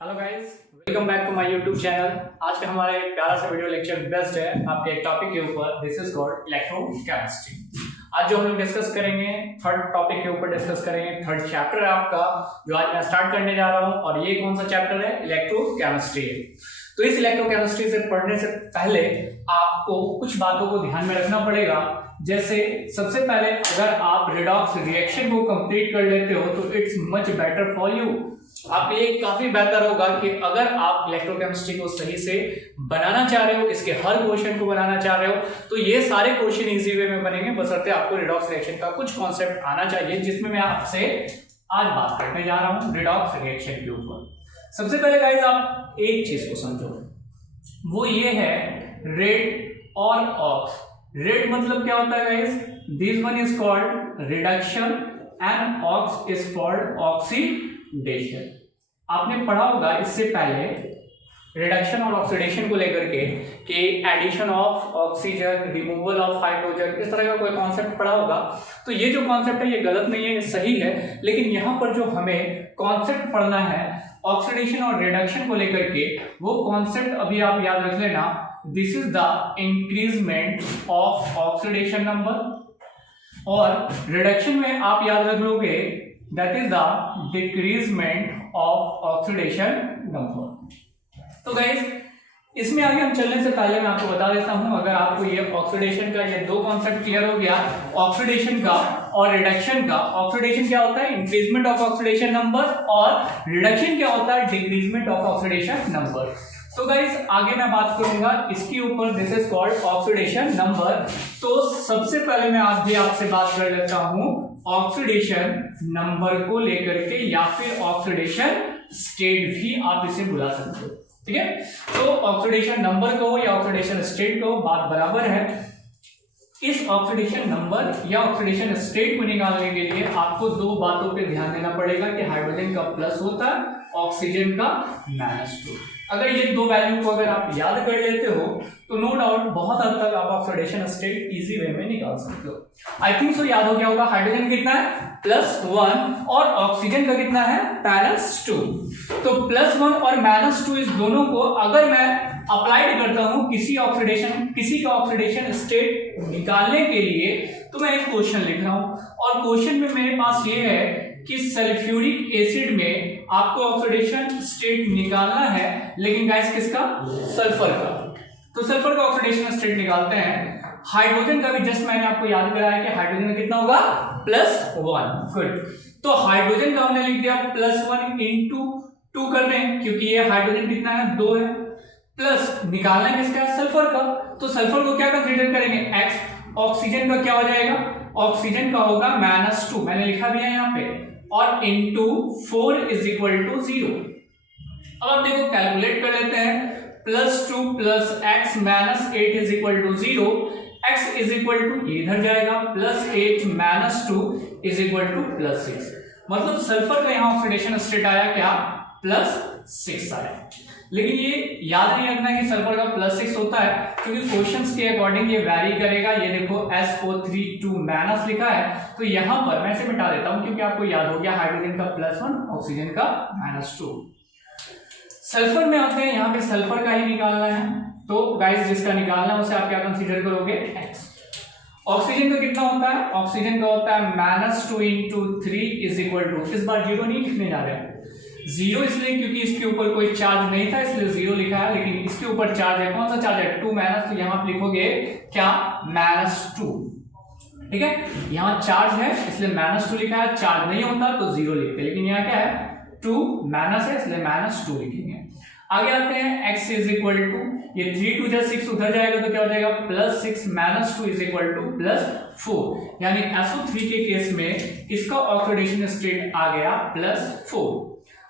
Hello guys, welcome back to my YouTube channel. आज का हमारा एक प्यारा सा वीडियो लेक्चर बेस्ट है आपके एक टॉपिक के ऊपर। This is called electrochemistry. आज जो हम लोग डिस्कस करेंगे थर्ड टॉपिक के ऊपर डिस्कस करेंगे। थर्ड चैप्टर है आपका जो आज मैं स्टार्ट करने जा रहा हूँ, और ये कौन सा चैप्टर है? इलेक्ट्रोकेमिस्ट्री। तो इस इलेक्ट्रोकेमिस्ट्री से पढ़ने से पहले आपको कुछ बातों को ध्यान में रखना पड़ेगा। जैसे सबसे पहले अगर आप रिडॉक्स रिएक्शन को कंप्लीट कर लेते हो तो it's much better for you. आपके लिए काफी बेहतर होगा कि अगर आप इलेक्ट्रोकेमिस्ट्री को सही से बनाना चाह रहे हो, इसके हर क्वेश्चन को बनाना चाह रहे हो, तो ये सारे क्वेश्चन इजी वे में बनेंगे, बशर्ते आपको रिडॉक्स रिएक्शन का कुछ कॉन्सेप्ट आना चाहिए, जिसमें मैं आपसे आज बात करने जा रहा हूं रिडॉक्स रिएक्शन के ऊपर। सबसे पहले गाइस आप एक चीज को समझो, वो ये है रेड और ऑक्स। रेड मतलब क्या होता है guys? This one is called reduction and ox is called oxidation. आपने पढ़ा होगा इससे पहले रिडक्शन और ऑक्सीडेशन को लेकर के कि addition of oxygen, removal of hydrogen, इस तरह का कोई कॉन्सेप्ट पढ़ा होगा। तो ये जो कॉन्सेप्ट है ये गलत नहीं है, ये सही है, लेकिन यहाँ पर जो हमें कॉन्सेप्ट पढ़ना है ऑक्सीडेशन और रिडक्शन को लेकर के, वो कॉन्सेप्ट अभी आप याद रख लेना। This is the increment of oxidation number, और रिडक्शन में आप याद रख लोगे that is the decreasement of oxidation number. तो गाइस इसमें आगे हम चलने से पहले मैं आपको बता देता हूं, अगर आपको ये ऑक्सीडेशन का ये दो कॉन्सेप्ट क्लियर हो गया, ऑक्सीडेशन का और रिडक्शन का। ऑक्सीडेशन क्या होता है? इंक्रीजमेंट ऑफ ऑक्सीडेशन नंबर, और रिडक्शन क्या होता है? Decreasement of oxidation number. तो गाइस आगे मैं बात करूंगा इसके ऊपर, this is called oxidation number. तो सबसे पहले मैं आज भी आपसे बात कर लेता हूं ऑक्सीडेशन नंबर को लेकर के, या फिर ऑक्सीडेशन स्टेट भी आप इसे बुला सकते हो, ठीक है। तो ऑक्सीडेशन नंबर कहो या ऑक्सीडेशन स्टेट कहो, बात बराबर है। इस ऑक्सीडेशन नंबर या ऑक्सीडेशन स्टेट को निकालने के लिए आपको दो बातों पे ध्यान देना पड़ेगा कि हाइड्रोजन का प्लस होता है, ऑक्सीजन का -2। अगर ये दो वैल्यू को अगर आप याद कर लेते हो तो नो डाउट बहुत हद तक आप ऑक्सीडेशन स्टेट इजी वे में निकाल सकते हो। आई थिंक सो याद हो गया होगा, हाइड्रोजन कितना है? +1, और ऑक्सीजन का कितना है? -2। तो +1 और -2 इस दोनों को अगर मैं अप्लाइड करता हूं किसी का ऑक्सीडेशन स्टेट निकालने के लिए, तो मैं एक क्वेश्चन लिख रहा हूं, और क्वेश्चन में मेरे पास ये है कि सल्फ्यूरिक एसिड में आपको ऑक्सीडेशन स्टेट निकालना है, लेकिन गाइस किसका? सल्फर का। तो सल्फर का ऑक्सीडेशन स्टेट निकालते हैं। हाइड्रोजन का भी जस्ट मैंने आपको याद कराया कि हाइड्रोजन का कितना होगा? +1। गुड। तो हाइड्रोजन का हमने लिख दिया +1 इंटू 2 कर दें, क्योंकि ये हाइड्रोजन कितना है? 2 है। प्लस निकालना है किसका? सल्फर का। तो सल्फर को क्या कंसीडर करेंगे? x। ऑक्सीजन का क्या हो जाएगा? ऑक्सीजन का होगा -2, मैंने लिखा भी है यहाँ पे, और इंटू 4 इज इक्वल टू 0। अब आप देखो कैलकुलेट कर लेते हैं। +2 plus x -8 is equal to 0। x is equal to इधर जाएगा, +8 -2 इज इक्वल टू +6। मतलब सल्फर का यहाँ ऑक्सीडेशन स्टेट आया क्या? +6 आया। लेकिन ये याद नहीं रखना कि सल्फर का +6 होता है, क्योंकि क्वेश्चंस के अकॉर्डिंग ये वैरी करेगा। ये देखो SO3 लिखा है, तो यहां पर मैं इसे मिटा देता हूं, क्योंकि आपको याद हो गया हाइड्रोजन का +1, ऑक्सीजन का -2। सल्फर में आते हैं, यहाँ पे सल्फर का ही निकालना है। तो गाइस जिसका निकालना है उसे आप क्या कंसीडर करोगे? x। ऑक्सीजन का कितना होता है? ऑक्सीजन का होता है -2 इंटू 3 इज इक्वल टू, इस बार 0 नहीं लिखने जा रहे हैं, 0 इसलिए क्योंकि इसके ऊपर कोई चार्ज नहीं था इसलिए 0 लिखा है, लेकिन इसके ऊपर चार्ज है। कौन सा चार्ज है? 2 माइनस, तो यहां आप लिखोगे क्या? -2, ठीक है। यहां चार्ज है इसलिए -2 लिखा है, चार्ज नहीं होता तो 0 लिखते, लेकिन यहाँ क्या है? 2 माइनस है इसलिए -2 लिखेंगे। आगे आते हैं, x इज इक्वल टू, ये 3 2 जा 6 उधर जाएगा तो क्या हो जाएगा? +6 -2 इज इक्वल टू +4, यानी SO3 के केस में इसका ऑक्सीडेशन स्टेट आ गया +4।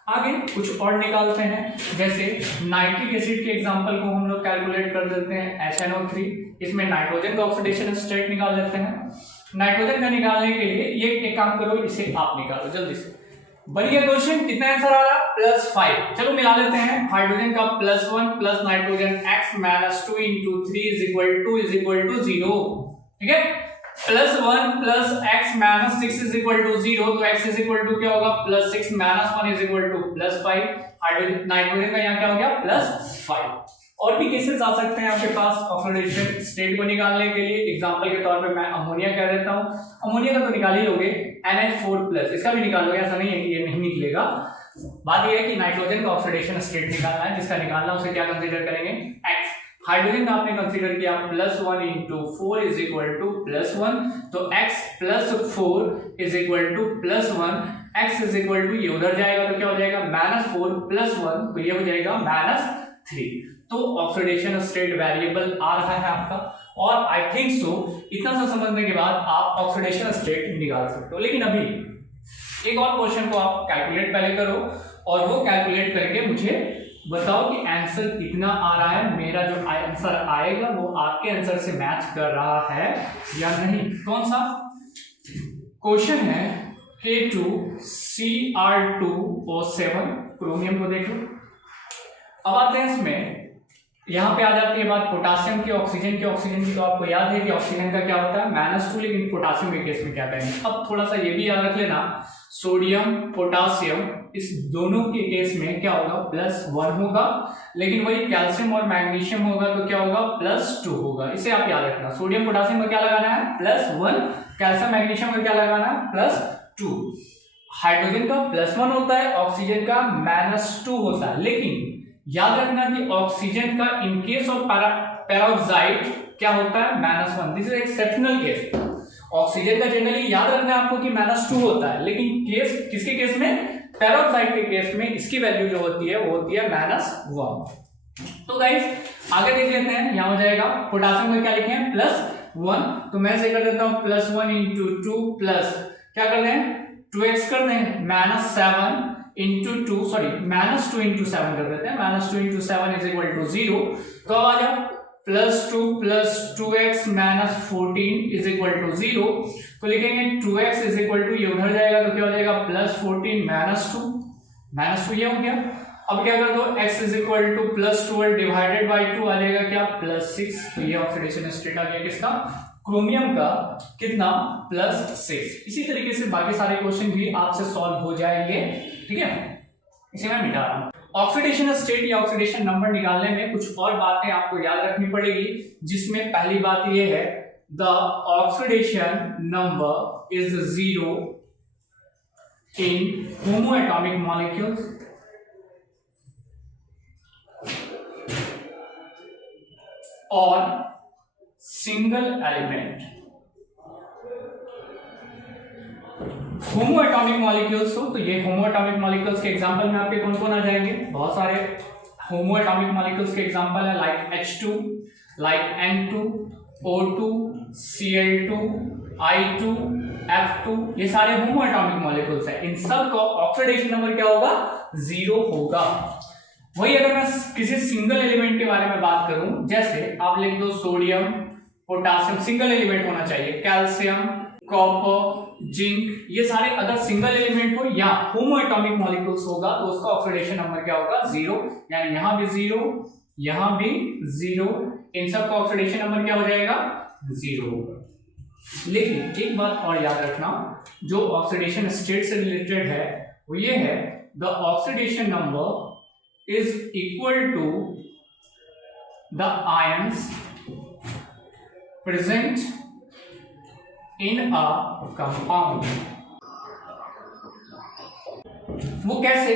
आगे कुछ और निकालते हैं, जैसे नाइट्रिक एसिड के एग्जांपल को हम लोग कैलकुलेट कर देते हैं। HNO3, इसमें नाइट्रोजन का ऑक्सीडेशन स्टेट निकाल लेते हैं। नाइट्रोजन का निकालने के लिए ये एक काम करो, इसे आप निकालो जल्दी से। बन गया क्वेश्चन, कितना आंसर आ रहा? +5। चलो मिला लेते हैं। हाइड्रोजन का +1 plus nitrogen x -2 into 3 is equal to 0, ठीक है। +1 plus x minus 6 is equal to 0, तो x इज इक्वल टू क्या होगा +6 minus 1 is equal to +5। Hydrogen nitrogen का यहाँ क्या हो गया +5। और भी केसेस आ सकते हैं आपके पास ऑक्सीडेशन स्टेट को निकालने के लिए। एग्जांपल के तौर पे मैं अमोनिया कह देता हूं, अमोनिया का तो निकाल ही लोगे, NH4+, इसका भी निकाल लोगे, ऐसा नहीं है कि ये नहीं निकलेगा। बात ये है कि नाइट्रोजन का ऑक्सीडेशन स्टेट निकालना है, जिसका निकालना उसे क्या कंसीडर करेंगे x। हाइड्रोजन का आपने कंसीडर किया +1 × 4 इज इक्वल टू +1, तो x + 4 is equal to +1, x is equal to ये उधर जाएगा तो क्या हो जाएगा -4 + 1, तो ये हो जाएगा -3। तो ऑक्सीडेशन स्टेट वेरिएबल आ रहा है आपका, और आई थिंक सो इतना सा समझने के बाद आप ऑक्सीडेशन स्टेट निकाल सकते हो। लेकिन अभी एक और क्वेश्चन को आप कैलकुलेट पहले करो, और वो कैलकुलेट करके मुझे बताओ कि आंसर कितना आ रहा है। मेरा जो आंसर आएगा वो आपके आंसर से मैच कर रहा है या नहीं। कौन सा क्वेश्चन है? K2Cr2O7, क्रोमियम को देखो। अब आते हैं इसमें, यहाँ पे आ जाती है बात पोटासियम की, ऑक्सीजन की। तो आपको याद है कि ऑक्सीजन का क्या होता है -2, लेकिन पोटासियम के केस में क्या करेंगे। अब थोड़ा सा ये भी याद रख लेना, सोडियम पोटासियम इस दोनों के केस में क्या होगा +1 होगा, लेकिन वही कैल्शियम और मैग्नीशियम होगा तो क्या होगा +2 होगा। इसे आप याद रखना, सोडियम पोटासियम का क्या लगाना है +1, कैल्शियम मैग्नीशियम का क्या लगाना है +2। हाइड्रोजन का +1 होता है, ऑक्सीजन का -2 होता है। लेकिन याद रखना कि ऑक्सीजन का इन केस ऑफ पेरोक्साइड क्या होता है -1। This is exceptional case. Oxygen का जनरली याद रखना है आपको कि -2 होता है, लेकिन केस किसके केस में? पेरोक्साइड के केस में इसकी वैल्यू जो होती है वो होती है -1। तो गाइस आगे देख लेते हैं, यहां हो जाएगा पोटासियम में क्या लिखे हैं +1, तो मैं से कर देता हूं +1 × 2 प्लस क्या कर दें 2x कर दें -7 × 2 सॉरी -2 × 7 कर देते हैं, -2 × 7 इज इक्वल टू 0। तो अब आ जाओ +2 + 2x -14 इज इक्वल टू 0, तो लिखेंगे 2x इज इक्वल टू ये उधर जाएगा तो क्या हो जाएगा +14 -2 ये हो गया। अब क्या कर दो x is equal to +12 divided by 2 आ जाएगा क्या +6, तो ये ऑक्सीडेशन स्टेट आ गया किसका क्रोमियम का, कितना +6। इसी तरीके से बाकी सारे क्वेश्चन भी आपसे सॉल्व हो जाएंगे, ठीक है। इसे मैं मिटा रहा हूं। ऑक्सीडेशन स्टेट या ऑक्सीडेशन नंबर निकालने में कुछ और बातें आपको याद रखनी पड़ेगी, जिसमें पहली बात यह है the oxidation number is 0 in homoatomic molecules और सिंगल एलिमेंट। होमोएटॉमिक मॉलिक्यूल्स हो तो ये होमोएटॉमिक मॉलिक्यूल्स के एग्जांपल में आपके कौन कौन आ जाएंगे? बहुत सारे होमोएटॉमिक मॉलिक्यूल्स के एग्जांपल है like H2, like N2, O2, Cl2, I2, F2, ये सारे होमोएटॉमिक मॉलिक्यूल्स है। इन सब का ऑक्सीडेशन नंबर क्या होगा 0 होगा। वही अगर मैं किसी सिंगल एलिमेंट के बारे में बात करूं, जैसे आप लिख दो सोडियम पोटासियम, सिंगल एलिमेंट होना चाहिए, कैल्शियम कॉपर जिंक, ये सारे अगर सिंगल एलिमेंट हो या होमोएटॉमिक मॉलिक्यूल्स होगा तो उसका ऑक्सीडेशन नंबर क्या होगा 0, यानी यहां भी 0 यहां भी 0, इन सब का ऑक्सीडेशन नंबर क्या हो जाएगा 0 होगा। लेकिन एक बात और याद रखना, जो ऑक्सीडेशन स्टेट से रिलेटेड है वो ये है the oxidation number is equal to the ions present in a compound। वो कैसे,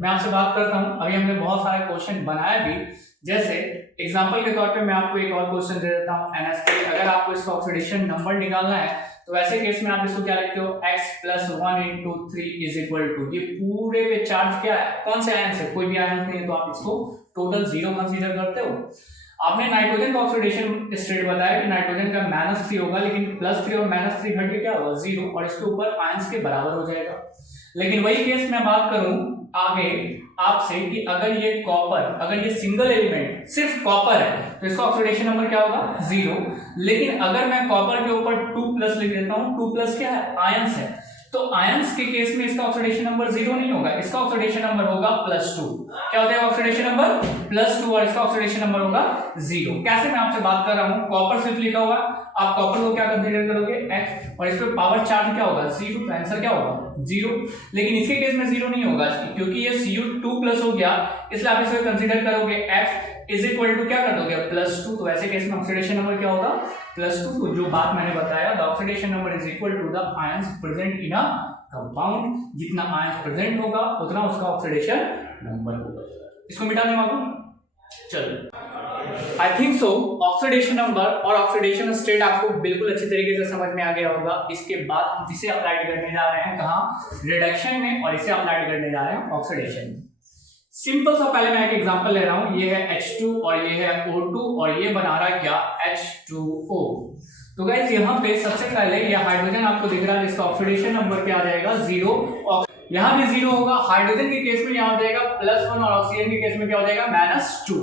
मैं आपसे बात करता हूं। अभी हमने बहुत सारे क्वेश्चन बनाए भी, जैसे एग्जांपल के तौर पे मैं आपको एक और क्वेश्चन दे देता हूं NH3। अगर आपको इसका ऑक्सीडेशन नंबर निकालना है तो वैसे केस में आप इसको क्या लिखते हो x + 1 × 3 इज इक्वल टू, ये पूरे पे चार्ज क्या है, कौन से आयन है, कोई भी आयन नहीं है तो आप इसको टोटल 0 कंसीडर करते हो। आपने नाइट्रोजन का ऑक्सीडेशन स्टेट बताया कि नाइट्रोजन का -3 होगा, लेकिन +3 और -3 घट के क्या होगा 0, और इसके ऊपर आयंस के बराबर हो जाएगा। लेकिन वही केस मैं बात करूं आगे आपसे कि अगर ये कॉपर, अगर ये सिंगल एलिमेंट सिर्फ कॉपर है तो इसका ऑक्सीडेशन नंबर क्या होगा 0, लेकिन अगर मैं कॉपर के ऊपर 2+ लिख देता हूं, 2+ क्या है आयंस है, तो तो आयंस के केस में इसका ऑक्सीडेशन नंबर 0 नहीं होगा, इसका ऑक्सीडेशन नंबर होगा +2। क्या होता है ऑक्सीडेशन नंबर? +2, और इसका ऑक्सीडेशन नंबर होगा 0। कैसे? मैं आपसे बात कर रहा हूं, कॉपर सिर्फ लिखा हुआ, आप कॉपर को क्या कंसीडर करोगे? X, और इस पे पावर चार्ज क्या होगा? 0, तो आंसर क्या होगा? 0। लेकिन इसके केस में 0 नहीं होगा क्योंकि ये Cu2+ हो गया, इसलिए आप इसे कंसीडर करोगे F इज इक्वल टू क्या कर दोगे? +2। तो ऐसे केस में ऑक्सीडेशन नंबर क्या होगा? +2। तो जो बात मैंने बताया, the oxidation number is equal to the ions present in a compound. जितना आयंस प्रेजेंट होगा उतना उसका ऑक्सीडेशन नंबर होगा। इसको मिटाने वाला चलो, I think so oxidation number और ऑक्सीडेशन स्टेट आपको बिल्कुल अच्छी तरीके से समझ में आ गया होगा। इसके बाद हम इसे अप्लाई करने जा रहे हैं कहाँ? रिडक्शन में, और इसे अप्लाई करने जा रहे हैं ऑक्सीडेशन में। सिंपल सा पहले मैं एक एग्जांपल ले रहा हूं, ये है H2 और ये है O2 और ये बना रहा है क्या? H2O। तो गाइस यहाँ पे सबसे पहले ये हाइड्रोजन आपको दिख रहा है जिसका ऑक्सीडेशन नंबर क्या आ जाएगा? 0। यहाँ भी 0 होगा, हाइड्रोजन के केस में यहाँ हो जाएगा +1 और ऑक्सीजन के केस में क्या हो जाएगा? -2।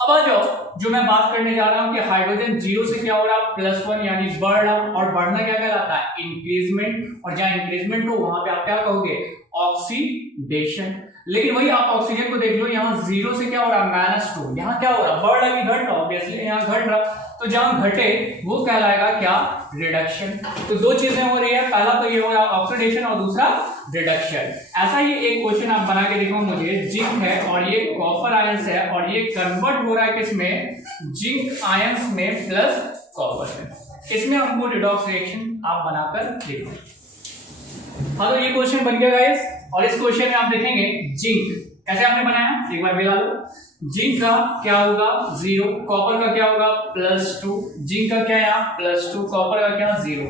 अब आ जाओ, जो मैं बात करने जा रहा हूं कि हाइड्रोजन 0 से क्या हो रहा है? +1 यानी बढ़ रहा, और बढ़ना क्या कहलाता है? इंक्रीजमेंट। और जहां इंक्रीजमेंट हो वहां पे आप क्या कहोगे? ऑक्सीडेशन। लेकिन वही आप ऑक्सीजन को देख लो, यहाँ 0 से क्या हो रहा है? -2। यहाँ क्या हो रहा है? बढ़ रहा कि घट रहा? ऑब्वियसली यहाँ घट रहा, तो जहां घटे वो कहलाएगा क्या? रिडक्शन। तो दो चीजें हो रही है, पहला तो ये हो रहा है ऑक्सीडेशन और दूसरा रिडक्शन। ऐसा ही एक क्वेश्चन आप बना के देखो मुझे, जिंक है और ये कॉपर आयंस है और ये कन्वर्ट हो रहा है किसमें? जिंक आयंस में प्लस कॉपर में। इसमें हमको रिडॉक्स रिएक्शन आप बनाकर देखो। हाँ, तो ये क्वेश्चन बन गया गाइस, और इस क्वेश्चन में आप देखेंगे जिंक कैसे आपने बनाया, एक बार मिला लो। जिंक का क्या होगा? 0, कॉपर का क्या होगा? +2। जिंक का क्या यहाँ? +2, कॉपर का क्या? 0।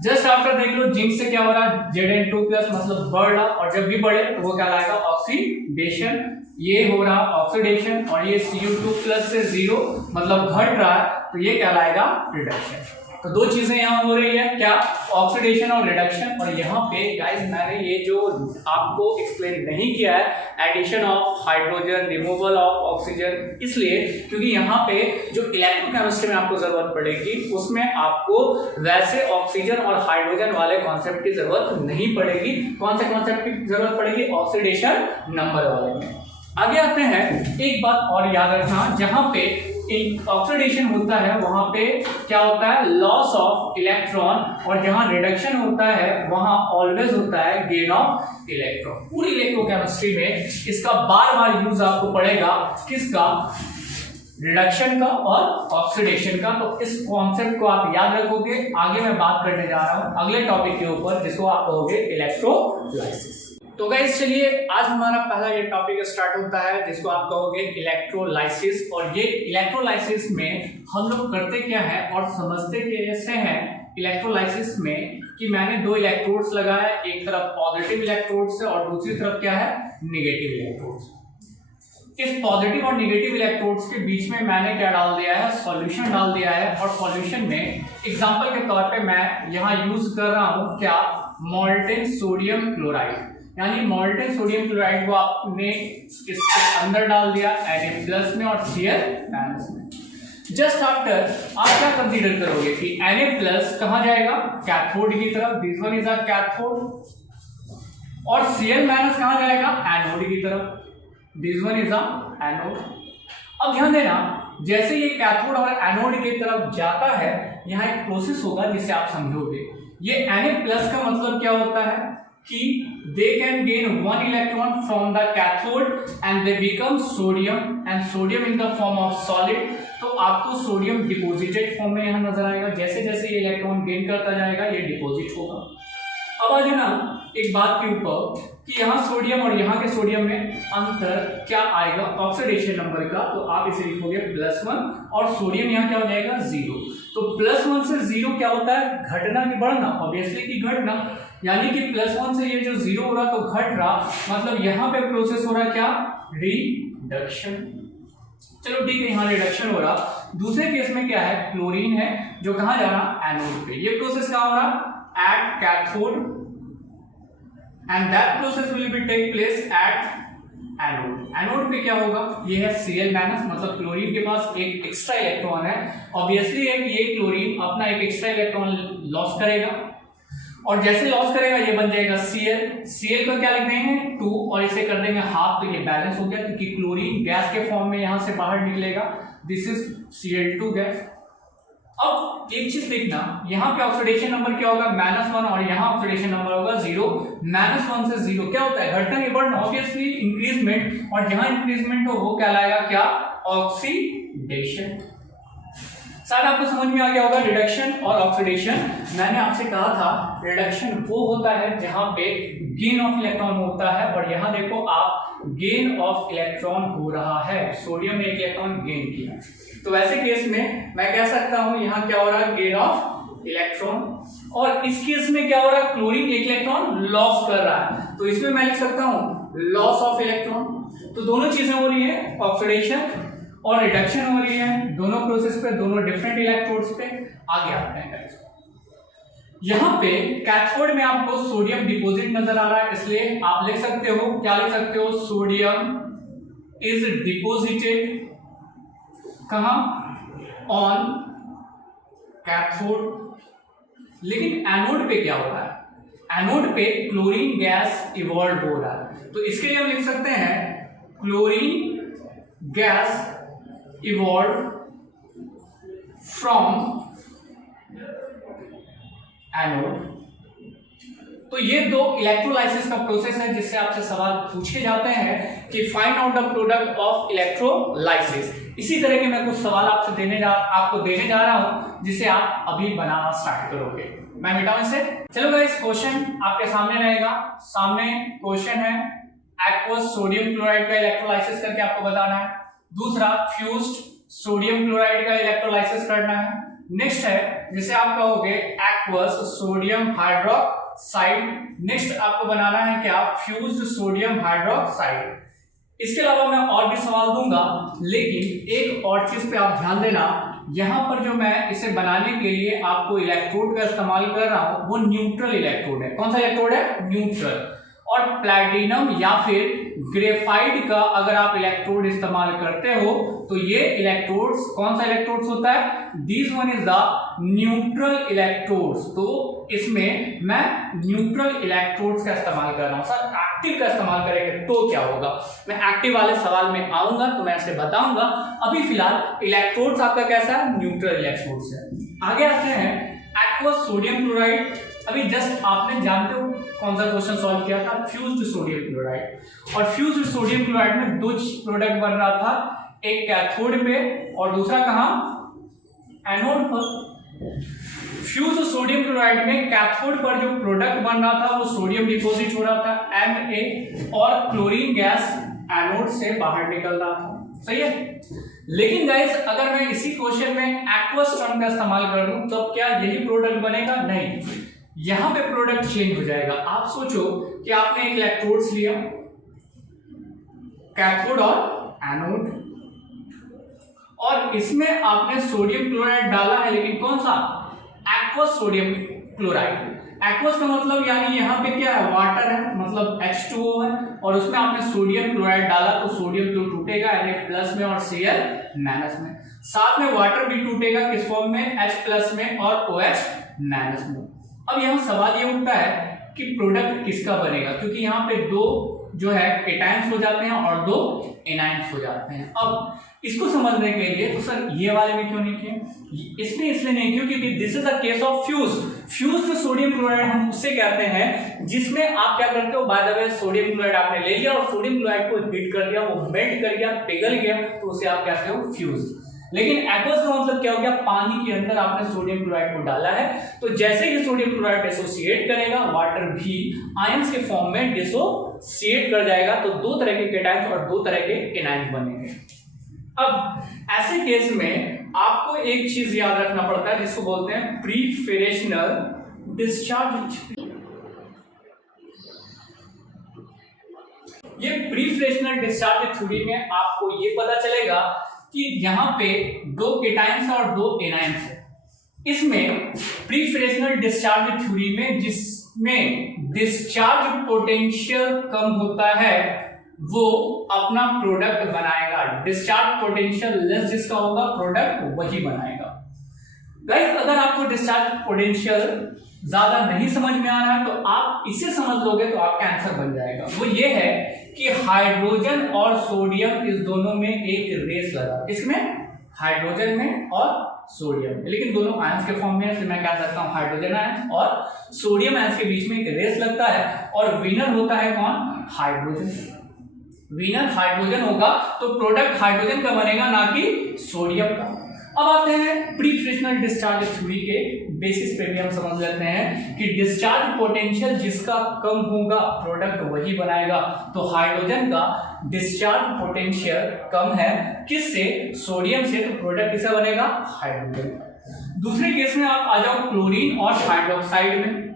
जस्ट आफ्टर देख लो, जिंक से क्या हो रहा है? Zn2+, मतलब बढ़ रहा, और जब भी बढ़े तो वो क्या लाएगा? ऑक्सीडेशन। ये हो रहा ऑक्सीडेशन, और ये Cu2+ से 0 मतलब घट रहा है, तो ये क्या लाएगा? रिडक्शन। तो दो चीजें यहाँ हो रही है, क्या? ऑक्सीडेशन और रिडक्शन। और यहाँ पे गाइस मैंने ये जो आपको एक्सप्लेन नहीं किया है, addition of hydrogen, removal of oxygen, इसलिए क्योंकि यहाँ पे जो इलेक्ट्रोकेमिस्ट्री में आपको जरूरत पड़ेगी उसमें आपको वैसे ऑक्सीजन और हाइड्रोजन वाले कॉन्सेप्ट की जरूरत नहीं पड़ेगी। कौन से कॉन्सेप्ट की जरूरत पड़ेगी? ऑक्सीडेशन नंबर वाले में। आगे आते हैं, एक बात और याद रखना, जहां पे ऑक्सीडेशन होता है वहां पे क्या होता है? लॉस ऑफ इलेक्ट्रॉन, और जहां रिडक्शन होता है वहां ऑलवेज होता है गेन ऑफ इलेक्ट्रॉन। पूरी इलेक्ट्रोकेमिस्ट्री में इसका बार बार यूज आपको पड़ेगा, किसका? रिडक्शन का और ऑक्सीडेशन का। तो इस कॉन्सेप्ट को आप याद रखोगे। आगे मैं बात करने जा रहा हूं अगले टॉपिक के ऊपर, जिसको आप कहोगे इलेक्ट्रोलाइसिस। तो गाइस चलिए, आज हमारा पहला ये टॉपिक स्टार्ट होता है जिसको आप कहोगे इलेक्ट्रोलाइसिस। और ये इलेक्ट्रोलाइसिस में हम लोग करते क्या है और समझते कैसे हैं इलेक्ट्रोलाइसिस में, कि मैंने दो इलेक्ट्रोड्स लगाए, एक तरफ पॉजिटिव इलेक्ट्रोड्स है और दूसरी तरफ क्या है? Negative electrodes. इस पॉजिटिव और निगेटिव इलेक्ट्रोड्स के बीच में मैंने क्या डाल दिया है? सॉल्यूशन डाल दिया है। और सॉल्यूशन में एग्जांपल के तौर पे मैं यहाँ यूज कर रहा हूँ क्या? Molten sodium chloride. यानी मोल्टेन सोडियम क्लोराइड को आपने इसके अंदर डाल दिया Na+ में और Cl- में। जस्ट आफ्टर आप क्या कंसीडर करोगे कि Na+ कहाँ जाएगा? कैथोड की तरफ, this one is a cathode, और Cl- कहाँ जाएगा? एनोड की तरफ, this one is a anode. अब ध्यान देना, जैसे ये कैथोड और एनोड की तरफ जाता है, यहाँ एक प्रोसेस होगा जिसे आप समझोगे। ये Na+ का मतलब क्या होता है कि they can gain one electron from the cathode and they become sodium, and sodium in the form of solid। तो आपको सोडियम डिपोजिटेड फॉर्म में यहाँ नजर आएगा। जैसे जैसे ये इलेक्ट्रॉन गेन करता जाएगा ये डिपोजिट होगा। अब आ जाना एक बात के ऊपर कि यहाँ सोडियम और यहाँ के सोडियम में अंतर क्या आएगा? ऑक्सीडेशन नंबर का। तो आप इसे लिखोगे +1 और सोडियम यहाँ क्या हो जाएगा? 0। तो +1 से 0 क्या होता है? घटना कि बढ़ना? ऑब्वियसली कि घटना, यानी कि +1 से ये जो 0 हो रहा तो घट रहा, मतलब यहाँ पे प्रोसेस हो रहा क्या? रिडक्शन। चलो ठीक है, यहाँ रिडक्शन हो रहा। दूसरे केस में क्या है? क्लोरीन है जो कहाँ जा रहा? एनोड पे। ये प्रोसेस कहाँ हो रहा? at cathode, and that process will be take place at anode. Anode पे क्या होगा? ये है Cl-, मतलब क्लोरीन के पास एक एक्स्ट्रा इलेक्ट्रॉन है। ऑब्वियसली ये क्लोरीन अपना एक एक्स्ट्रा इलेक्ट्रॉन लॉस करेगा, और जैसे लॉस करेगा ये बन जाएगा Cl। Cl को क्या लिख देंगे 2 और इसे कर देंगे हाफ, तो ये बैलेंस हो गया क्योंकि क्लोरीन गैस के फॉर्म में यहां से बाहर निकलेगा। This is Cl2 gas. अब एक चीज देखना, यहाँ पे ऑक्सीडेशन नंबर क्या होगा -1 और यहाँ ऑक्सीडेशन नंबर होगा 0। -1 से 0 क्या होता है घटना नहीं बढ़ना, ऑब्वियसली इंक्रीजमेंट, और जहां इंक्रीजमेंट हो वो क्या लाएगा क्या ऑक्सीडेशन। शायद आपको समझ में आ गया होगा रिडक्शन और ऑक्सीडेशन। मैंने आपसे कहा था रिडक्शन वो होता है जहां पे गेन ऑफ इलेक्ट्रॉन होता है, और यहां देखो आप गेन ऑफ इलेक्ट्रॉन हो रहा है, सोडियम ने एक इलेक्ट्रॉन गेन किया। तो वैसे केस में मैं कह सकता हूं यहां क्या हो रहा है गेन ऑफ इलेक्ट्रॉन, और इस केस में क्या हो रहा है क्लोरीन एक इलेक्ट्रॉन लॉस कर रहा है, तो इसमें मैं लिख सकता हूं लॉस ऑफ इलेक्ट्रॉन। तो दोनों चीजें हो रही है, ऑक्सीडेशन और रिडक्शन हो रही है, दोनों प्रोसेस पे, दोनों डिफरेंट इलेक्ट्रोड्स पे। आगे आते हैं, यहां पे कैथोड में आपको सोडियम डिपॉजिट नजर आ रहा है, इसलिए आप लिख सकते हो, क्या लिख सकते हो, सोडियम इज डिपॉजिटेड कहां ऑन कैथोड। लेकिन एनोड पे क्या हो रहा है, एनोड पे क्लोरीन गैस इवॉल्व हो रहा है, तो इसके लिए हम लिख सकते हैं chlorine gas evolved from anode. तो ये दो इलेक्ट्रोलाइसिस का प्रोसेस है जिससे आपसे सवाल पूछे जाते हैं कि find out the product of electrolysis. इसी तरह के मैं कुछ सवाल आपको देने जा रहा हूं जिसे आप अभी बनाना स्टार्ट करोगे। मैं मिटाऊं इसे। चलो गाइस, क्वेश्चन आपके सामने रहेगा। सामने क्वेश्चन है एक्वस सोडियम क्लोराइड का इलेक्ट्रोलाइसिस करके आपको बताना है। दूसरा फ्यूज्ड सोडियम क्लोराइड का इलेक्ट्रोलाइसिस करना है। नेक्स्ट है जिसे आप कहोगे एक्वस सोडियम हाइड्रोक्साइड। नेक्स्ट आपको बनाना है क्या, फ्यूज्ड सोडियम हाइड्रोक्साइड। इसके अलावा मैं और भी सवाल दूंगा, लेकिन एक और चीज पे आप ध्यान देना, यहां पर जो मैं इसे बनाने के लिए आपको इलेक्ट्रोड का इस्तेमाल कर रहा हूं वो न्यूट्रल इलेक्ट्रोड है। कौन सा इलेक्ट्रोड है, न्यूट्रल। और प्लैटिनम या फिर ग्रेफाइट का अगर आप इलेक्ट्रोड इस्तेमाल करते हो तो ये इलेक्ट्रोड्स कौन सा इलेक्ट्रोड्स होता है, this one is the neutral electrodes. तो इसमें मैं न्यूट्रल इलेक्ट्रोड्स का इस्तेमाल कर रहा हूं। सर एक्टिव का इस्तेमाल करेंगे तो क्या होगा, मैं एक्टिव वाले सवाल में आऊंगा तो मैं ऐसे बताऊंगा। अभी फिलहाल इलेक्ट्रोड्स आपका कैसा है, न्यूट्रल इलेक्ट्रोड्स है। आगे आते हैं एक्वस सोडियम क्लोराइड। अभी जस्ट आपने जानते हो कौन सा क्वेश्चन सॉल्व किया था, फ्यूज्ड सोडियम क्लोराइड। और फ्यूज्ड सोडियम क्लोराइड में दो प्रोडक्ट बन रहा था, एक कैथोड पे और दूसरा कहां, एनोड पर। फ्यूज्ड सोडियम क्लोराइड में कैथोड पर जो प्रोडक्ट बन रहा था वो सोडियम डिपॉजिट हो रहा था Na, और क्लोरीन गैस एनोड से बाहर निकल रहा था। सही है। लेकिन गाइस अगर मैं इसी क्वेश्चन में एक्वस टर्म का इस्तेमाल कर लूं तो क्या यही प्रोडक्ट बनेगा, नहीं, यहां पे प्रोडक्ट चेंज हो जाएगा। आप सोचो कि आपने एक इलेक्ट्रोड्स लिया, कैथोड और एनोड, और इसमें आपने सोडियम क्लोराइड डाला है, लेकिन कौन सा, एक्वस सोडियम क्लोराइड। एक्वस का मतलब यानी यहाँ पे क्या है, वाटर है, मतलब H2O है, और उसमें आपने सोडियम क्लोराइड डाला तो सोडियम तो टूटेगा Na+ में और Cl- में, साथ में वाटर भी टूटेगा किस फॉर्म में, H+ में और OH- में। अब यहाँ सवाल ये उठता है कि प्रोडक्ट किसका बनेगा, क्योंकि यहाँ पे दो जो है केटायंस हो जाते हैं और दो एनायंस हो जाते हैं। अब इसको समझने के लिए तो सर ये वाले में क्यों नहीं किए, इसमें इसलिए नहीं किया क्योंकि this is a case of fused sodium chloride हम उससे कहते हैं जिसमें आप क्या करते हो, by the way sodium chloride आपने ले लिया और सोडियम क्लोराइड को हीट कर दिया, वो मेल्ट कर गया, पिघल गया, तो उसे आप कहते हो फ्यूज्ड। लेकिन एक्वस का मतलब क्या हो गया, पानी के अंदर आपने सोडियम क्लोराइड को डाला है, तो जैसे ही सोडियम क्लोराइड डिसोसिएट करेगा वाटर भी आयंस के फॉर्म में डिसोसिएट कर जाएगा, तो दो तरह के केटायंस और दो तरह के एनायंस बनेंगे। अब ऐसे केस में आपको एक चीज याद रखना पड़ता है जिसको बोलते हैं प्रीफ्रेशनल डिस्चार्ज। ये प्रीफ्रेशनल डिस्चार्ज थ्योरी में आपको ये पता चलेगा कि यहां पे दो केटायंस और दो एनायंस है। इसमें प्रीफ्रेशनल डिस्चार्ज थ्योरी में जिसमें डिस्चार्ज पोटेंशियल कम होता है वो अपना प्रोडक्ट बनाएगा, डिस्चार्ज पोटेंशियल लेस जिसका होगा प्रोडक्ट वही बनाएगा। गाइस अगर आपको डिस्चार्ज पोटेंशियल ज्यादा नहीं समझ में आ रहा है तो आप इसे समझ लोगे तो आपका आंसर बन जाएगा। वो ये है कि हाइड्रोजन और सोडियम इस दोनों में एक रेस लगा, किसमें? हाइड्रोजन में और सोडियम, लेकिन दोनों आयंस के फॉर्म में है, इसलिए मैं कह सकता हूं हाइड्रोजन आयंस और सोडियम आयंस के बीच में एक रेस लगता है और विनर होता है कौन? हाइड्रोजन। विनर हाइड्रोजन होगा तो प्रोडक्ट हाइड्रोजन का बनेगा, ना कि सोडियम का। अब आते हैं प्री फ्रिक्शनल डिस्चार्ज थ्योरी के बेसिस पे भी हम समझ लेते हैं कि डिस्चार्ज पोटेंशियल जिसका कम होगा प्रोडक्ट वही बनाएगा। तो हाइड्रोजन का डिस्चार्ज पोटेंशियल कम है, किससे? सोडियम से, तो प्रोडक्ट किसका बनेगा? हाइड्रोजन। दूसरे केस में आप आ जाओ क्लोरीन और हाइड्रोक्साइड में,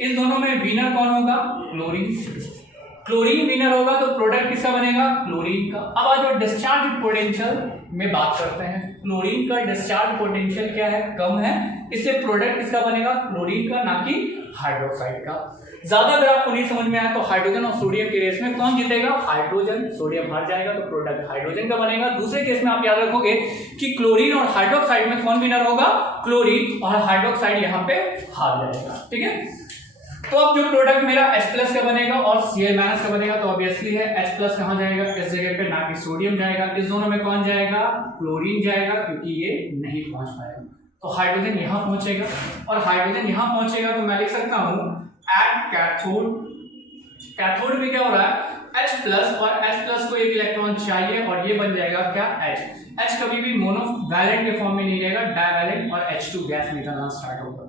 इस दोनों में विनर कौन होगा? क्लोरीन। क्लोरीन विनर होगा तो प्रोडक्ट किसका बनेगा? क्लोरीन का। अब आज जो डिस्चार्ज पोटेंशियल में बात करते हैं, क्लोरीन का डिस्चार्ज पोटेंशियल क्या है? कम है, इससे प्रोडक्ट किसका बनेगा? क्लोरीन का, ना कि हाइड्रोक्साइड का। ज्यादा अगर आपको नहीं समझ में आया तो हाइड्रोजन और सोडियम के रेस में कौन जीतेगा? हाइड्रोजन। सोडियम हार जाएगा तो प्रोडक्ट हाइड्रोजन का बनेगा। दूसरे केस में आप याद रखोगे कि क्लोरीन और हाइड्रोक्साइड में कौन विनर होगा? क्लोरीन, और हाइड्रोक्साइड यहाँ पे हार जाएगा। ठीक है, तो अब जो प्रोडक्ट मेरा H+ का बनेगा और Cl- का बनेगा, तो ऑब्वियसली है H+ कहां जाएगा? इस जगह पे, ना कि सोडियम जाएगा। इस दोनों में कौन जाएगा? क्लोरीन जाएगा, क्योंकि ये नहीं पहुंच पाएगा। तो हाइड्रोजन यहां पहुंचेगा और हाइड्रोजन यहां पहुंचेगा तो मैं लिख सकता हूं एट कैथोड। कैथोड में क्या हो रहा है? H+ और H+ को एक इलेक्ट्रॉन चाहिए और ये बन जाएगा क्या? H। H कभी भी मोनोवैलेंट के फॉर्म में नहीं रहेगा, डाइवैलेंट, और H2 गैस निकलना स्टार्ट होगा।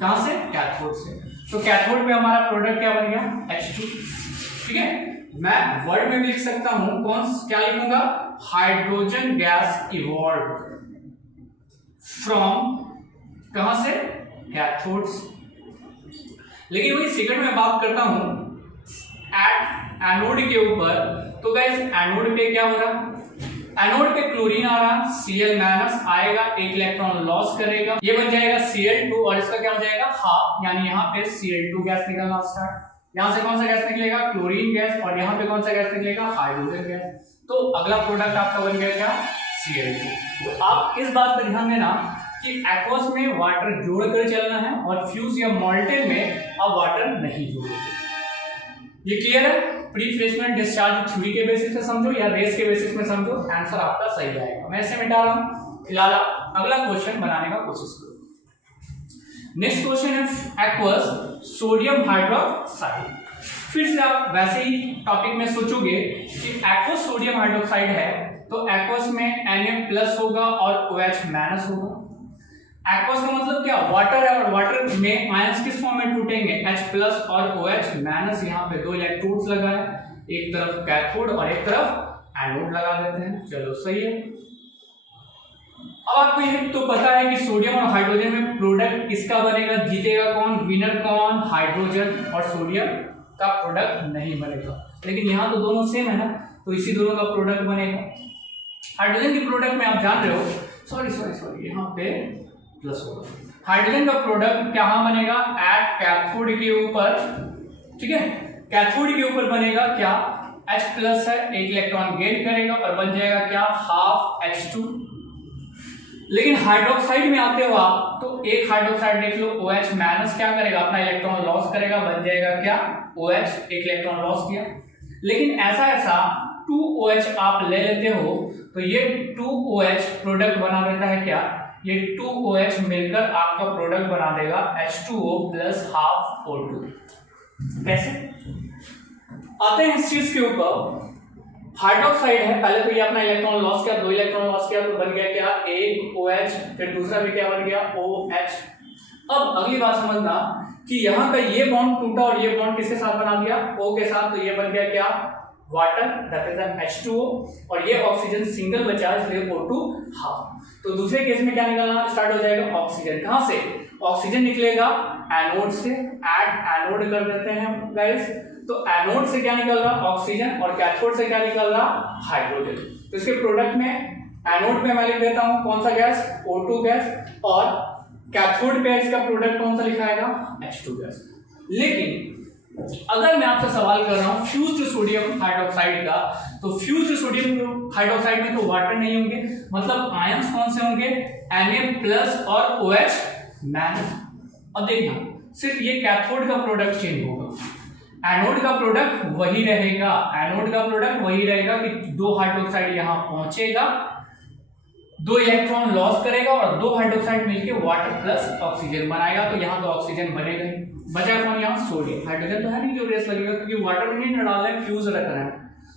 कहां से? कैथोड से। तो कैथोड में हमारा प्रोडक्ट क्या बन गया? H2। ठीक है, मैं वर्ड में भी लिख सकता हूं, क्या लिखूंगा? हाइड्रोजन गैस इवॉल्व फ्रॉम, कहां से? कैथोड से। लेकिन वही सेकंड में बात करता हूं एट एनोड के ऊपर, तो गाइस एनोड पे क्या हो रहा? एनोड पे क्लोरीन आ रहा, Cl- आएगा, एक इलेक्ट्रॉन लॉस करेगा, ये बन जाएगा Cl2 और इसका क्या हो जाएगा? हाफ, यानी यहाँ पे Cl2 गैस निकलना स्टार्ट। यहाँ से कौन सा गैस निकलेगा? क्लोरीन गैस, और यहाँ पे कौन सा गैस निकलेगा? Hydrogen gas. तो अगला प्रोडक्ट आपका बन गया क्या? Cl2। तो आप इस बात पर ध्यान देना कि एक्वस में वाटर जोड़कर चलना है और फ्यूज या मॉल्टेन में आप वाटर नहीं जोड़ोगे। ये क्लियर है? प्री फ्रिक्शनल डिस्चार्ज थ्योरी के बेसिस पे समझो या रेस के बेसिस में समझो, आंसर आपका सही आएगा। मैं ऐसे मिटा रहा हूं, फिलहाल अगला क्वेश्चन बनाने का कोशिश करो। नेक्स्ट क्वेश्चन है एक्वस सोडियम हाइड्रोक्साइड। फिर से आप वैसे ही टॉपिक में सोचोगे कि एक्वस सोडियम हाइड्रोक्साइड है तो एक्वस में Na+ होगा और OH- होगा। एक्वस का मतलब क्या? वाटर है, और वाटर में आयंस किस फॉर्म में टूटेंगे? H+ और OH-। यहाँ पे दो इलेक्ट्रोड्स लगा है, एक तरफ कैथोड और एक तरफ एनोड लगा देते हैं। चलो सही है। अब आपको ये तो पता है कि सोडियम और हाइड्रोजन में प्रोडक्ट किसका बनेगा? जीतेगा कौन? विनर कौन? हाइड्रोजन। और सोडियम का प्रोडक्ट नहीं बनेगा। लेकिन यहाँ तो दोनों सेम है ना, तो इसी दोनों का प्रोडक्ट बनेगा। हाइड्रोजन के प्रोडक्ट में आप जान रहे हो, सॉरी यहाँ पे प्लस होगा। हाइड्रोजन का प्रोडक्ट कहां बनेगा? एट कैथोड के ऊपर। ठीक है, कैथोड के ऊपर बनेगा क्या? H+ है, एक इलेक्ट्रॉन गेन करेगा और बन जाएगा क्या? Half H2। लेकिन हाइड्रोक्साइड में आते हो आप तो एक हाइड्रोक्साइड देख लो, OH- क्या करेगा? अपना इलेक्ट्रॉन लॉस करेगा, बन जाएगा क्या? OH, एक इलेक्ट्रॉन लॉस किया। लेकिन ऐसा 2OH आप ले लेते हो तो ये 2OH प्रोडक्ट बना देता है क्या? ये 2OH मिलकर आपका प्रोडक्ट बना देगा H2O प्लस हाफ O2। कैसे? आते हैं इस चीज के ऊपर। हाइड्रोक्साइड है, पहले तो ये अपना इलेक्ट्रॉन लॉस किया, दो इलेक्ट्रॉन लॉस किया तो बन गया क्या? एक OH, फिर दूसरा भी क्या बन गया? OH। अब अगली बात समझना कि यहाँ का ये बॉन्ड टूटा और ये बॉन्ड किसके साथ बना दिया? O के साथ, तो ये बन गया क्या? Water, that is an H2O, और ये ऑक्सीजन सिंगल बचा इसलिए O2 हाफ। तो दूसरे केस में क्या निकलना स्टार्ट हो जाएगा? ऑक्सीजन। कहां से? ऑक्सीजन निकलेगा एनोड से, एड एनोड कर देते हैं गाइस। तो एनोड से क्या निकल रहा? ऑक्सीजन, और कैथोड से क्या निकल रहा? हाइड्रोजन। तो इसके प्रोडक्ट में एनोड पे मैं लिख देता हूं कौन सा गैस? O2 गैस, और कैथोड पे इसका प्रोडक्ट कौन सा लिखाएगा? H2 gas. लेकिन अगर मैं आपसे सवाल कर रहा हूं फ्यूज्ड सोडियम हाइड्रोक्साइड का, तो फ्यूज्ड सोडियम हाइड्रोक्साइड में तो वाटर नहीं होंगे, मतलब आयंस कौन से होंगे? Na+ और OH-। अब देखना सिर्फ ये कैथोड का प्रोडक्ट चेंज होगा, एनोड का प्रोडक्ट वही रहेगा। एनोड का प्रोडक्ट वही रहेगा कि 2 हाइड्रोक्साइड यहां पहुंचेगा, 2 इलेक्ट्रॉन लॉस करेगा और 2 हाइड्रोक्साइड मिलकर वाटर प्लस ऑक्सीजन बनाएगा। तो यहाँ तो ऑक्सीजन बनेगा ही, बचा कौन यहाँ सोडियम। हाइड्रोजन तो है नहीं जो रेस लगेगा क्योंकि वाटर में नहीं डाला है, फ्यूज रख रहा है।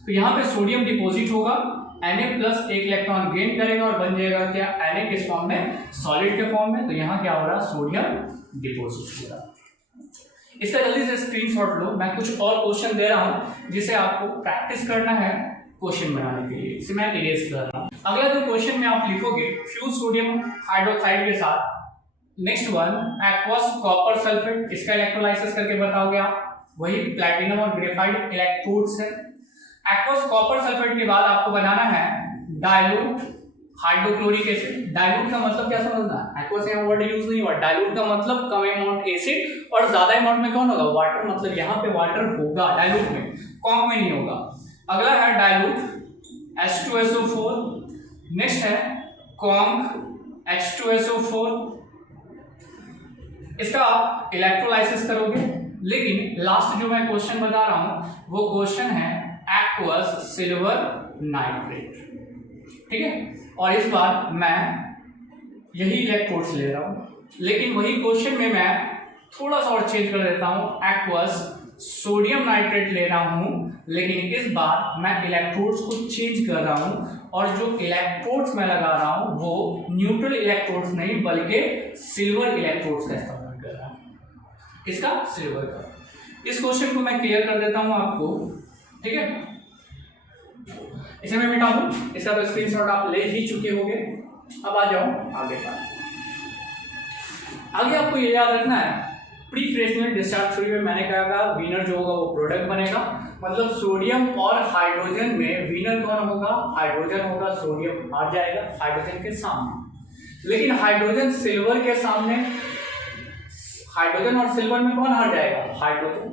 तो यहाँ पे सोडियम डिपॉजिट होगा, Na प्लस 1 इलेक्ट्रॉन गेन करेगा और बन जाएगा क्या, Na किस फॉर्म में, सॉलिड के फॉर्म में। तो यहाँ क्या हो रहा है, सोडियम डिपॉजिट हो रहा है। इसका जल्दी से स्क्रीनशॉट लो। मैं कुछ और क्वेश्चन दे रहा हूँ जिसे आपको प्रैक्टिस करना है क्वेश्चन बनाने के लिए, इसे मैं इरेज कर रहा हूँ। अगला जो क्वेश्चन में आप लिखोगे फ्यूज सोडियम हाइड्रोक्साइड के साथ, next one aqueous copper sulphate, इसका इलेक्ट्रोलाइसिस करके बताओगे आप। वही प्लैटिनम और ग्रेफाइट इलेक्ट्रोड्स है। एक्वस कॉपर सल्फेट के बाद आपको बनाना है डाइल्यूट हाइड्रोक्लोरिक एसिड। डाइल्यूट का मतलब क्या समझना है, एक्वस यहाँ वर्ड यूज नहीं हुआ। डाइल्यूट का मतलब कम अमाउंट एसिड और ज्यादा अमाउंट में कौन होगा, वाटर। मतलब यहाँ पे वाटर होगा डाइल्यूट में, कॉम में नहीं होगा। अगला है डाइल्यूट H2SO4, नेक्स्ट है कॉन्क H2SO4। इसका आप इलेक्ट्रोलाइसिस करोगे, लेकिन लास्ट जो मैं क्वेश्चन बता रहा हूं वो क्वेश्चन है एक्वस सिल्वर नाइट्रेट, ठीक है। और इस बार मैं यही इलेक्ट्रोड्स ले रहा हूं, लेकिन वही क्वेश्चन में मैं थोड़ा सा और चेंज कर देता हूं, एक्वस सोडियम नाइट्रेट ले रहा हूं, लेकिन इस बार मैं इलेक्ट्रोड्स को चेंज कर रहा हूं और जो इलेक्ट्रोड्स मैं लगा रहा हूं वो न्यूट्रल इलेक्ट्रोड्स नहीं बल्कि सिल्वर इलेक्ट्रोड्स का इस्तेमाल कर रहा हूं। इसका सिल्वर का। इस क्वेश्चन को मैं क्लियर कर देता हूं आपको, ठीक है। इसे मैं मिटा दूं, इसका तो स्क्रीनशॉट आप ले ही चुके होंगे। अब आ जाओ आगे का। आगे आपको ये याद रखना है, प्री फ्रेक्शनल डिस्चार्ज थ्योरी में मैंने कहा था विनर जो होगा वो प्रोडक्ट बनेगा। मतलब सोडियम और हाइड्रोजन में विनर कौन होगा, हाइड्रोजन होगा। सोडियम हार जाएगा हाइड्रोजन के सामने, लेकिन हाइड्रोजन सिल्वर के सामने, हाइड्रोजन और सिल्वर में कौन हार जाएगा, हाइड्रोजन।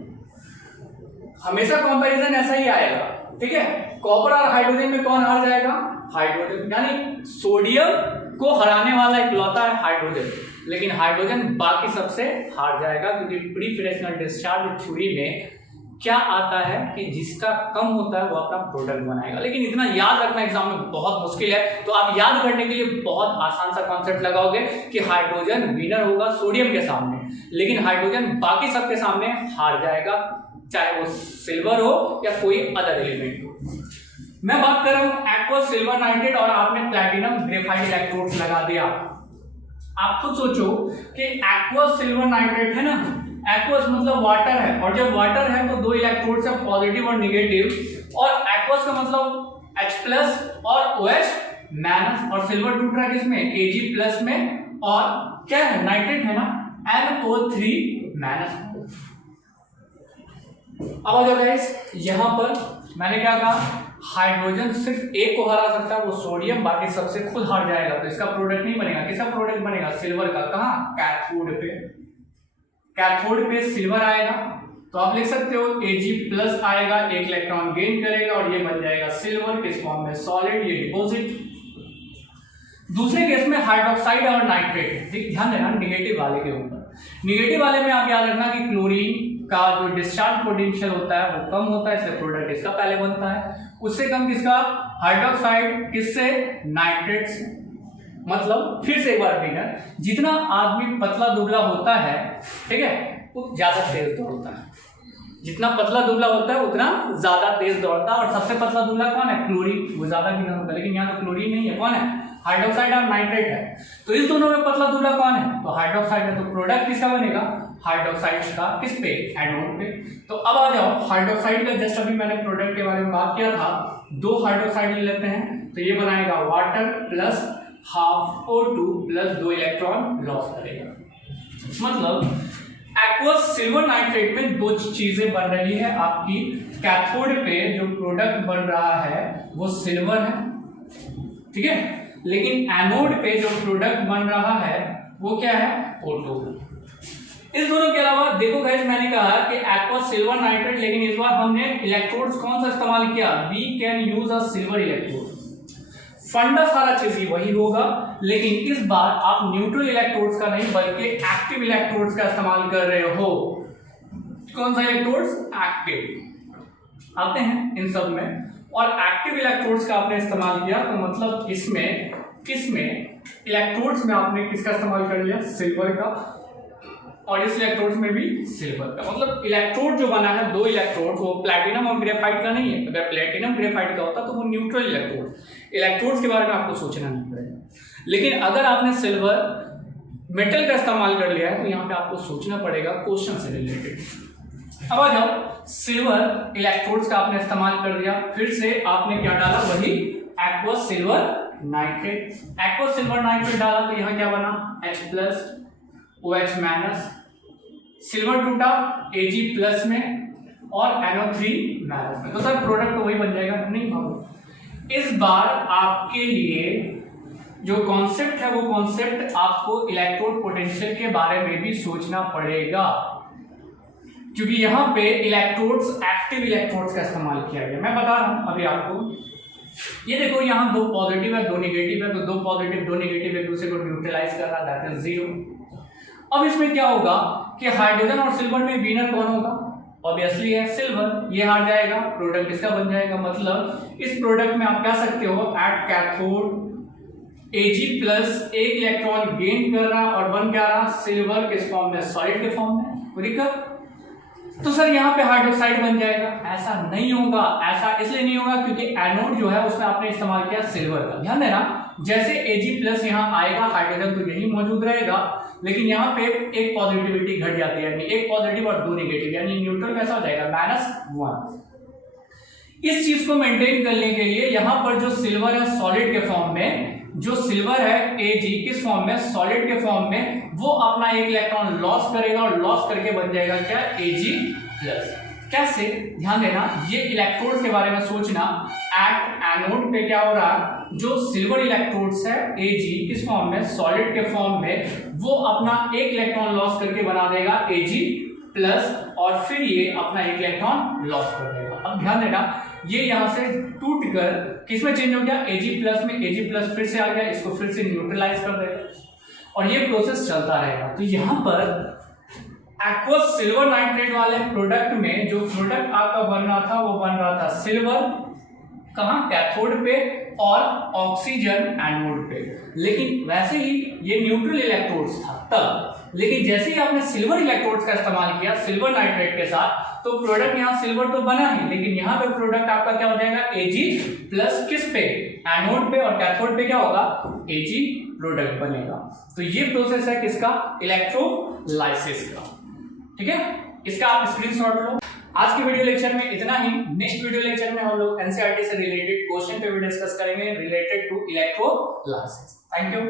हमेशा कंपैरिजन ऐसा ही आएगा, ठीक है। कॉपर और हाइड्रोजन में कौन हार जाएगा, हाइड्रोजन। यानी सोडियम को हराने वाला इकलौता है हाइड्रोजन, लेकिन हाइड्रोजन बाकी सबसे हार जाएगा, क्योंकि प्री फ्रेक्शनल डिस्चार्ज थ्योरी में क्या आता है कि जिसका कम होता है वो अपना प्रोडक्ट बनाएगा। लेकिन इतना याद रखना एग्जाम में बहुत मुश्किल है, तो आप याद करने के लिए बहुत आसान सा कॉन्सेप्ट लगाओगे कि हाइड्रोजन विनर होगा सोडियम के सामने, लेकिन हाइड्रोजन बाकी सबके सामने हार जाएगा, चाहे वो सिल्वर हो या कोई अदर एलिमेंट हो। मैं बात कर रहा हूं एक्वस सिल्वर नाइट्रेट और आपने प्लैटिनम ग्रेफाइट इलेक्ट्रोड्स लगा दिया। आप खुद सोचो कि एक्वस सिल्वर नाइट्रेट है ना, एक्वस मतलब वाटर है, और जब वाटर है तो 2 इलेक्ट्रोड्स है, पॉजिटिव और निगेटिव, और एक्वस का मतलब H प्लस और OH माइनस, और सिल्वर टूट रहा है किसमें, Ag+ में, और क्या है नाइट्रेट है ना, NO3 माइनस। अब आ जाओ गाइस, यहां पर मैंने क्या कहा, हाइड्रोजन सिर्फ एक को हरा सकता है, वो सोडियम, बाकी सबसे खुद हार जाएगा, तो इसका प्रोडक्ट नहीं बनेगा। किसका प्रोडक्ट बनेगा, सिल्वर का। कहां, कैथोड पे। कैथोड पे सिल्वर आएगा, तो आप लिख सकते हो Ag+ आएगा, 1 इलेक्ट्रॉन गेन करेगा और ये बन जाएगा सिल्वर, किस फॉर्म में, सॉलिड, ये डिपॉजिट। दूसरे केस में हाइड्रोक्साइड और नाइट्रेट, ध्यान देना निगेटिव वाले के ऊपर। निगेटिव वाले में आप याद रखना कि क्लोरीन का जो डिस्चार्ज पोटेंशियल होता है वो कम होता है, इसलिए प्रोडक्ट इसका पहले बनता है। उससे कम किसका, हाइड्रोक्साइड, किससे, नाइट्रेट से। मतलब फिर से एक बार विनर, जितना आदमी पतला दुबला होता है, ठीक है, वो ज्यादा तेज दौड़ता है। जितना पतला दुबला होता है उतना ज्यादा तेज दौड़ता है, और सबसे पतला दुबला कौन है, क्लोरीन, वो ज्यादा विनर होता है। लेकिन यहाँ तो क्लोरीन नहीं है, कौन है, हाइड्रोक्साइड और नाइट्रेट है। तो इस दोनों में पतला दुबला कौन है, तो हाइड्रोक्साइड है। तो प्रोडक्ट किसका बनेगा, हाइड्रोक्साइड का, किस पे, एनोड पे। तो अब आ जाओ हाइड्रोक्साइड का, जस्ट अभी मैंने प्रोडक्ट के बारे में बात किया था, 2 हाइड्रोक्साइड ले लेते हैं, तो ये बनाएगा water plus half O2 plus 2 electron loss करेगा। मतलब एक्वस सिल्वर नाइट्रेट में 2 चीजें बन रही है आपकी। कैथोड पे जो प्रोडक्ट बन रहा है वो सिल्वर है, ठीक है, लेकिन एनोड पे जो प्रोडक्ट बन रहा है वो क्या है, O2। इस दोनों के अलावा देखो गाइस, मैंने कहा कि एक्वस सिल्वर नाइट्रेट, लेकिन इस बार हमने इलेक्ट्रोड्स कौन सा इस्तेमाल किया, we can use a silver electrode. फंडा सारा चीज ही वही होगा, लेकिन इस बार आप न्यूट्रल इलेक्ट्रोड्स का नहीं बल्कि एक्टिव इलेक्ट्रोड्स का इस्तेमाल कर रहे हो। कौन सा इलेक्ट्रोड्स? एक्टिव आते हैं इन सब में, और एक्टिव इलेक्ट्रोड्स का आपने इस्तेमाल किया तो मतलब किसमें इलेक्ट्रोड्स में आपने किसका इस्तेमाल कर लिया? सिल्वर का, और इस इलेक्ट्रोड्स में भी सिल्वर का। मतलब इलेक्ट्रोड जो बना है, दो इलेक्ट्रोड, वो प्लैटिनम और ग्रेफाइट का नहीं है। अगर प्लैटिनम ग्रेफाइट का होता तो वो न्यूट्रल इलेक्ट्रोड्स के बारे में आपको सोचना नहीं पड़ेगा। लेकिन अगर आपने सिल्वर मेटल का इस्तेमाल कर लिया है तो यहाँ पे आपको सोचना पड़ेगा क्वेश्चन से रिलेटेड। अब आ जाओ, सिल्वर इलेक्ट्रोड्स का आपने इस्तेमाल कर दिया, फिर से आपने क्या डाला? वही aqueous silver nitrate. Aqueous silver nitrate डाला तो यहाँ क्या बना? H+ OH माइनस, सिल्वर टूटा Ag+ में और NO3 माइनस में, तो सर प्रोडक्ट तो वही बन जाएगा? नहीं बाबू, इस बार आपके लिए जो कॉन्सेप्ट है वो कॉन्सेप्ट आपको इलेक्ट्रोड पोटेंशियल के बारे में भी सोचना पड़ेगा, क्योंकि यहाँ पे इलेक्ट्रोड्स एक्टिव इलेक्ट्रोड्स का इस्तेमाल किया गया। मैं बता रहा हूं अभी आपको, ये देखो यहाँ दो पॉजिटिव है दो नेगेटिव है, तो दो पॉजिटिव दो नेगेटिव एक दूसरे को न्यूट्रलाइज कर रहा है, दैट इज 0। अब इसमें क्या होगा कि हाइड्रोजन और सिल्वर में विनर कौन होगा? ऑब्वियसली है सिल्वर, ये हार जाएगा, प्रोडक्ट किसका बन जाएगा? मतलब इस प्रोडक्ट में आप कह सकते हो एट कैथोड Ag+ एक इलेक्ट्रॉन गेन कर रहा और बन क्या रहा? सिल्वर किस फॉर्म में? सॉलिड के फॉर्म में। दिक्कत तो सर यहाँ पे हाइड्रोक्साइड बन जाएगा? ऐसा नहीं होगा। ऐसा इसलिए नहीं होगा क्योंकि एनोड जो है उसमें आपने इस्तेमाल किया सिल्वर का। ध्यान देना, जैसे Ag+ यहाँ आएगा, हाइड्रोजन तो यही मौजूद रहेगा, लेकिन यहाँ पे एक पॉजिटिविटी घट जाती है, यानी एक पॉजिटिव और दो नेगेटिव, यानी न्यूट्रल कैसा हो जाएगा? -1। इस चीज को मेंटेन करने के लिए यहाँ पर जो सिल्वर है सॉलिड के फॉर्म में, जो सिल्वर है Ag किस फॉर्म में? सॉलिड के फॉर्म में, वो अपना एक इलेक्ट्रॉन लॉस करेगा और लॉस करके बन जाएगा क्या? Ag+। कैसे? ध्यान देना, ये इलेक्ट्रोड्स के बारे में सोचना। एट एनोड पे क्या हो रहा है? जो सिल्वर इलेक्ट्रोड्स है Ag किस फॉर्म में? सॉलिड के फॉर्म में, वो अपना एक इलेक्ट्रॉन लॉस करके बना देगा Ag+, और फिर ये अपना एक इलेक्ट्रॉन लॉस कर देगा। अब ध्यान देना, ये यहां से टूटकर किसमें चेंज हो गया? Ag+ में। Ag+ फिर से आ गया, इसको फिर से न्यूट्रलाइज कर देगा और ये प्रोसेस चलता रहेगा। तो यहां पर एक्वस सिल्वर नाइट्रेट वाले प्रोडक्ट में जो प्रोडक्ट आपका बन रहा था वो बन रहा था सिल्वर, कहां? कैथोड पे, और ऑक्सीजन एनोड पे। लेकिन वैसे ही ये न्यूट्रल इलेक्ट्रोड्स था तब, लेकिन जैसे ही आपने सिल्वर इलेक्ट्रोड्स का इस्तेमाल किया सिल्वर नाइट्रेट के साथ, तो प्रोडक्ट यहाँ सिल्वर तो बना ही, लेकिन यहाँ पे प्रोडक्ट आपका क्या हो जाएगा? Ag+ किस पे? एनोड पे, और कैथोड पे क्या होगा? Ag प्रोडक्ट बनेगा। तो ये प्रोसेस है किसका? इलेक्ट्रोलाइसिस का। ठीक है, इसका आप स्क्रीनशॉट लो। आज के वीडियो लेक्चर में इतना ही। नेक्स्ट वीडियो लेक्चर में हम लोग एनसीईआरटी से रिलेटेड क्वेश्चन पे भी डिस्कस करेंगे related to electrolysis. Thank you.